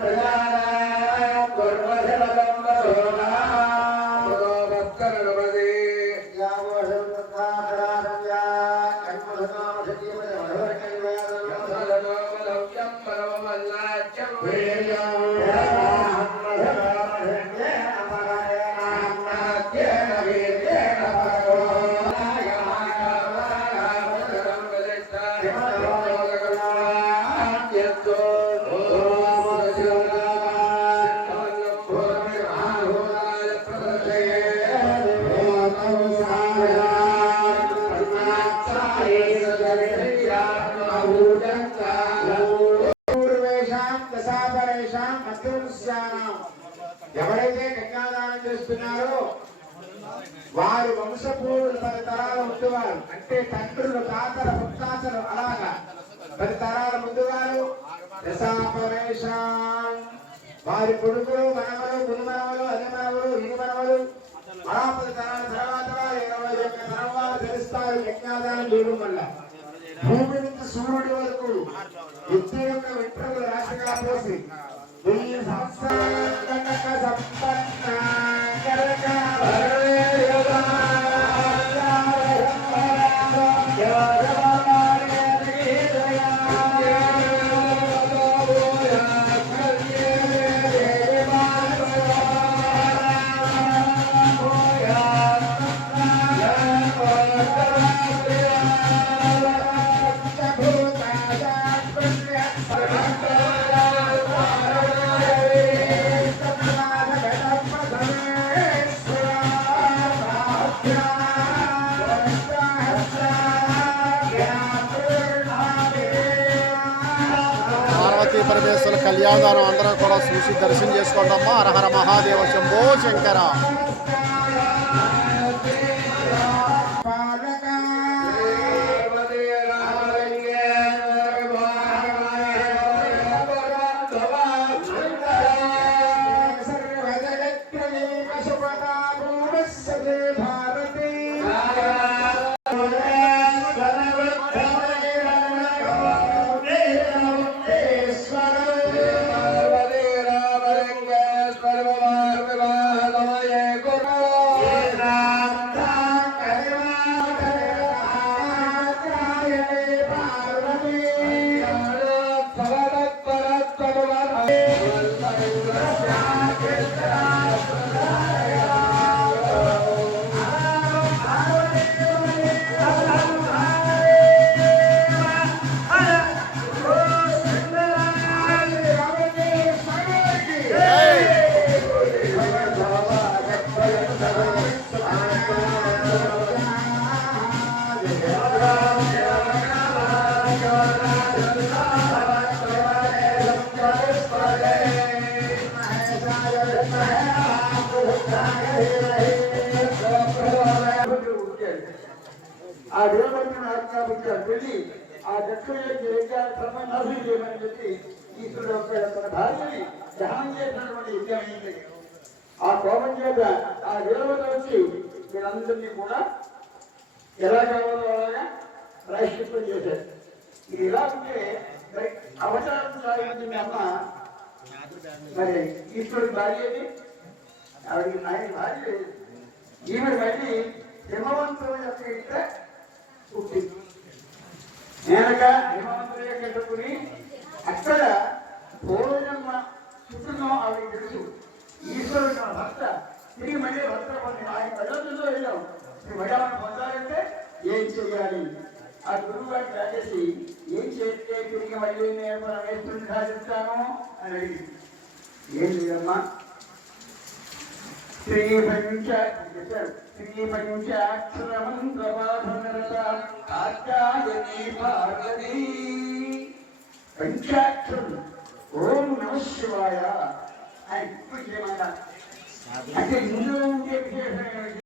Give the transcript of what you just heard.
तया చేస్తున్నారో. వారు వంశపూర్వులు పది తరాల ముందువారు అంటే తండ్రులు తాతల ముత్తాతలు అలాగా. పది తరాల ముందువారు దశాపరేషాం వారి కొడుకులు మనవలు మునిమనవలు అనిమనవలు ఇనిమనవలు. అలా పది తరాల తర్వాత ఇరవై ఒక్క తరం వారు తెలుస్తారు. యజ్ఞాదానం చేయడం వల్ల. భూమి నుంచి సూర్యుడి వరకు యుద్ధ యొక్క విట్రములు రాశిగా పోసి వెయ్యి సంవత్సరాల సంపన్న పార్వతీ పరమేశ్వర కళ్యాణాన్ని అందరం కూడా చూసి దర్శనం చేసుకోండమ్మా హరహర మహాదేవ శంభో శంకర. ఆ దేవతని ఆజ్ఞాపించాడు వెళ్ళి ఆ దక్షిణ యజ్ఞాన్ని నాశనం చేయమని చెప్పి ఈశ్వరుడు యొక్క తన భార్యని దహనం చేసినటువంటి యజ్ఞమైంది ఆ కోపం చేత ఆ దేవత వచ్చి వీళ్ళందరినీ కూడా ఎలా కావాలో అలాగా ప్రాయశ్చిత్తం చేశారు ఇది ఇలా ఉంటే మరి అవసరం సాగింది మీ అమ్మ మరి ఈశ్వరుడి భార్య ఏది? ఆవిడ ఆయన భార్య ఈమె మళ్ళీ హిమవంతుడు యొక్క ఇంట పుట్టింది నేనక హిమవంతుల యొక్క ఇంటుకుని అక్కడ పూర్వజన్మ సుఖంగా ఆవిడ తెలుసు. ఈశ్వరుడు నా భర్త. తిరిగి మళ్ళీ భర్త పొంది ఆయన ప్రయోజనంలో వెళ్ళాం. ఈ మళ్ళీ పొందాలంటే ఏం చేయాలి ఆ గురువు గారికి రాజేసి ఏం చేస్తే తిరిగి మళ్ళీ నేను మనం పరమేశ్వరుని సాధిస్తాను అని అడిగింది. ఏం లేదమ్మా శ్రీ పంచ శ్రీ పంచాక్షరమంత్రపాఠనరత ఆచార్యని పార్వతీ పంచాక్షరం ఓం నమ శివాయ అని అంటే ఇందులో ఉండే విశేషం?